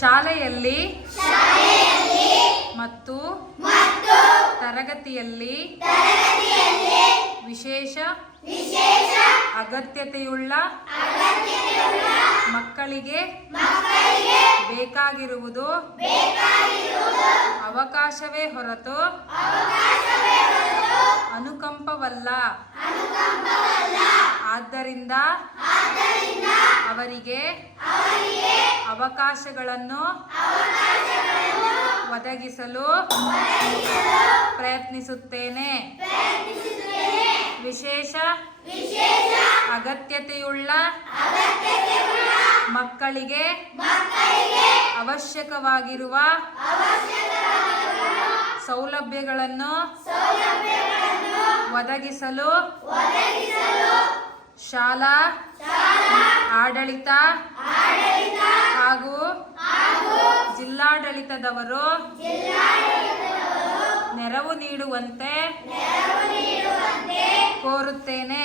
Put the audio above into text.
ಶಾಲೆಯಲ್ಲಿ ಮತ್ತು ತರಗತಿಯಲ್ಲಿ ವಿಶೇಷ ಅಗತ್ಯತೆಯುಳ್ಳ ಮಕ್ಕಳಿಗೆ ಬೇಕಾಗಿರುವುದು ಅವಕಾಶವೇ ಹೊರತು ಅನುಕಂಪವಲ್ಲ. ಆದ್ದರಿಂದ ಅವರಿಗೆ ಅವಕಾಶಗಳನ್ನು ಒದಗಿಸಲು ಪ್ರಯತ್ನಿಸುತ್ತೇನೆ. ವಿಶೇಷ ಅಗತ್ಯತೆಯುಳ್ಳ ಮಕ್ಕಳಿಗೆ ಅವಶ್ಯಕವಾಗಿರುವ ಸೌಲಭ್ಯಗಳನ್ನು ಒದಗಿಸಲು ಶಾಲಾ ಆಡಳಿತ ಜಿಲ್ಲಾಡಳಿತದವರು? ನೆರವು ನೀಡುವಂತೆ ಕೋರುತ್ತೇನೆ.